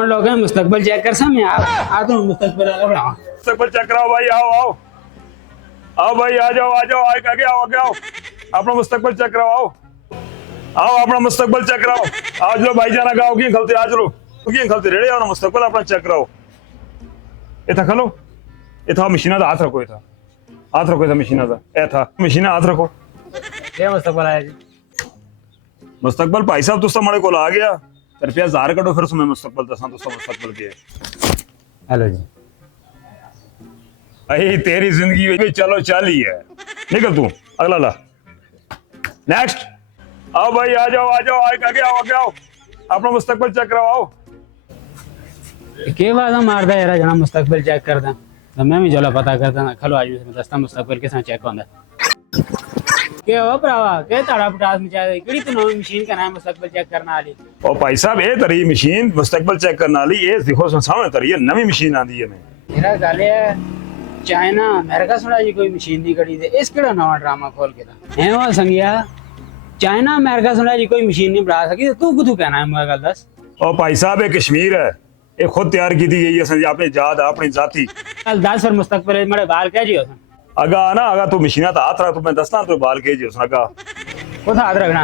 और लोग हैं मुस्तकबिल चेक कर समय आ तो मुस्तकबिल बनाओ मुस्तकबिल चेक कराओ भाई। आओ आओ आओ भाई, आ जाओ आगे आओ आगे आओ। अपना मुस्तकबिल चेक कराओ। आओ अपना मुस्तकबिल चेक कराओ। आज लो भाई जाना गाओ की खलते आज लो की खलते रेड़े आओ मुस्तकबिल अपना चेक कराओ। इतना खलो इतना मशीना का हाथ रखो। इतना हाथ रखो। इतना मशीना का ए था मशीना हाथ रखो। क्या मुस्तकबिल आया जी? मुस्तकबिल भाई साहब तुस्ता मड़े को आ गया रुपया 1000 कटो फिर तुम्हें मुस्तकबिल दसा तुस्ता मुस्तकबिल के। हेलो जी। अरे तेरी जिंदगी में चलो चल ही है। निकल तू अगला ला। नेक्स्ट आओ भाई आ जाओ आगे आओ आगे आओ। अपना मुस्तकबिल चेक कराओ। आओ के बात मारदा यार जना मुस्तकबिल चेक करदा तो मैं भी जला पता करदा ना खलो आज में दस्ता मुस्तकबिल के साथ चेक होंदा के हो भरावा के ताड़ा पटास मचा दे केड़ी तो नवी मशीन का नाम मुस्तकबिल चेक करने वाली। ओ भाई साहब ये तरी मशीन मुस्तकबिल चेक करने वाली ये देखो सामने तरी नवी मशीन आंदी है। मेरा गल है चाइना अमेरिका सुना जी कोई मशीन नहीं कड़ी दे इस केड़ा नवा ड्रामा खोल के दा है वो संगिया चाइना अमेरिका सुना जी कोई मशीन नहीं बना सकी तू कुछ कहना है मुझे गल दस। ओ भाई साहब ये कश्मीर है ये खुद तैयार की थी गई है अपनी जात अपनी जाति। कल 10 फिर मुस्तकबिल मेरे बाल कह जी होसन अगा ना अगा तू मशीना तो हाथ रख तो मैं दसना तो बाल के जी उसने अगा कुछ हाथ रखना।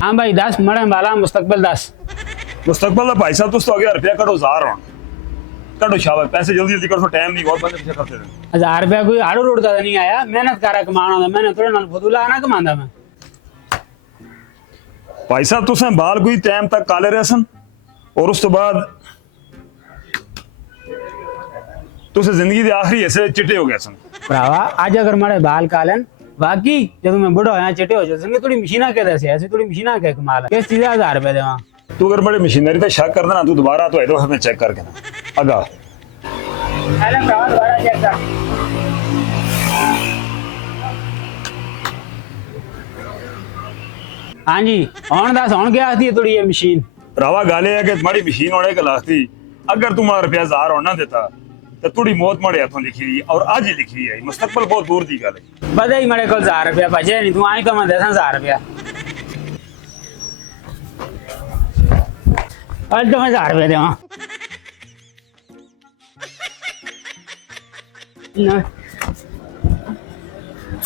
हाँ भाई 10 मड़े वाला मुस्तकबिल 10 मुस्तकबिल भाई साहब तुस तो अगे रुपया कटो 1000 होन कटो शाबाश पैसे जल्दी जल्दी करो टाइम नहीं और बंदे पीछे करते रहे। 1000 रुपया कोई आड़ू रोड का नहीं आया मेहनत करा कमाना था मैंने थोड़े नाल फुदूला ना कमांदा मैं। भाई साहब तुसें बाल कोई टाइम तक काले रहे सन और उस तो बाद तुसे जिंदगी के आखिरी ऐसे चिट्टे हो गए सन। भरावा आज अगर मारे बाल कालन बाकी जब मैं बड़ा होया चिट्टे हो जाए थोड़ी मशीना के दे ऐसी थोड़ी मशीना के कमाल किस चीज 1000 रुपया देवा। तू अगर बड़े मशीनरी पे शक कर देना तू दोबारा तो ऐदो हमें चेक करके ना अगा पहले भरावा दोबारा चेक कर। हाँ जी और 10 और क्या आती है थोड़ी ये मशीन रावा गाले है कि तुम्हारी मशीन होने के लाती अगर तुम्हारा रुपया 1000 होना देता तो थोड़ी मौत मरे हाथों लिखी रही और आज ही लिखी है मुस्तकबिल बहुत दूर दी गल है। बदे ही मेरे को 1000 रुपया बचे नहीं तू आई तो मैं देसा 1000 रुपया आज तो मैं 1000 रुपया देवा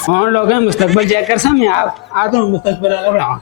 और लोग हैं मुस्तकबिल चेक कर समय आ तो मुस्तकबिल बनाओ।